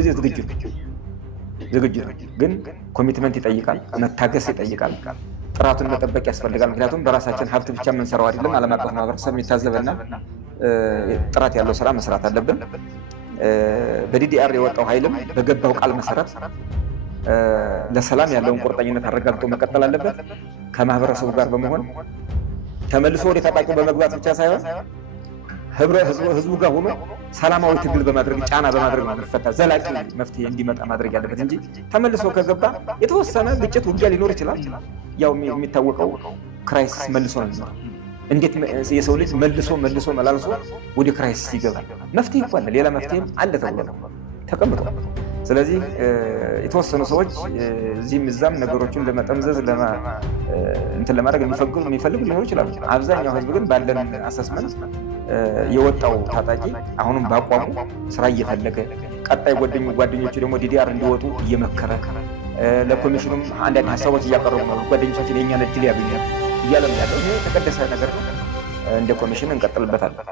ጊዜ ዝግጁ ነው። ግን ኮሚትመንት ይጠይቃል፣ መታገስ ይጠይቃል፣ ጥራቱን መጠበቅ ያስፈልጋል። ምክንያቱም በራሳችን ሀብት ብቻ የምንሰራው አይደለም። ዓለም አቀፍ ማህበረሰብ የሚታዘበና ጥራት ያለው ስራ መስራት አለብን። በዲዲአር የወጣው ኃይልም በገባው ቃል መሰረት ለሰላም ያለውን ቁርጠኝነት አረጋግጦ መቀጠል አለበት። ከማህበረሰቡ ጋር በመሆን ተመልሶ ወደ ታጣቂው በመግባት ብቻ ሳይሆን ህዝቡ ጋር ሆኖ ሰላማዊ ትግል በማድረግ ጫና በማድረግ ነው የሚፈታ ዘላቂ መፍትሄ እንዲመጣ ማድረግ ያለበት እንጂ ተመልሶ ከገባ የተወሰነ ግጭት ውጊያ ሊኖር ይችላል። ያው የሚታወቀው ክራይሲስ መልሶ ነው። እንዴት የሰው ልጅ መልሶ መላልሶ ወደ ክራይሲስ ይገባል? መፍትሄ እኮ አለ፣ ሌላ መፍትሄም አለ ተብሎ ተቀምጦ። ስለዚህ የተወሰኑ ሰዎች እዚህም እዛም ነገሮችን ለመጠምዘዝ እንትን ለማድረግ የሚፈልጉ ሊኖሩ ይችላሉ። አብዛኛው ህዝብ ግን ባለን አሰስመንት የወጣው ታጣቂ አሁንም ባቋሙ ስራ እየፈለገ ቀጣይ ጓደኞቹ ደግሞ ዲዲአር እንዲወጡ እየመከረ ለኮሚሽኑም አንዳንድ ሀሳቦች እያቀረቡ ነው። ጓደኞቻችን የእኛን እድል ያገኛል እያለም ያለው ይሄ የተቀደሰ ነገር ነው። እንደ ኮሚሽን እንቀጥልበታለን።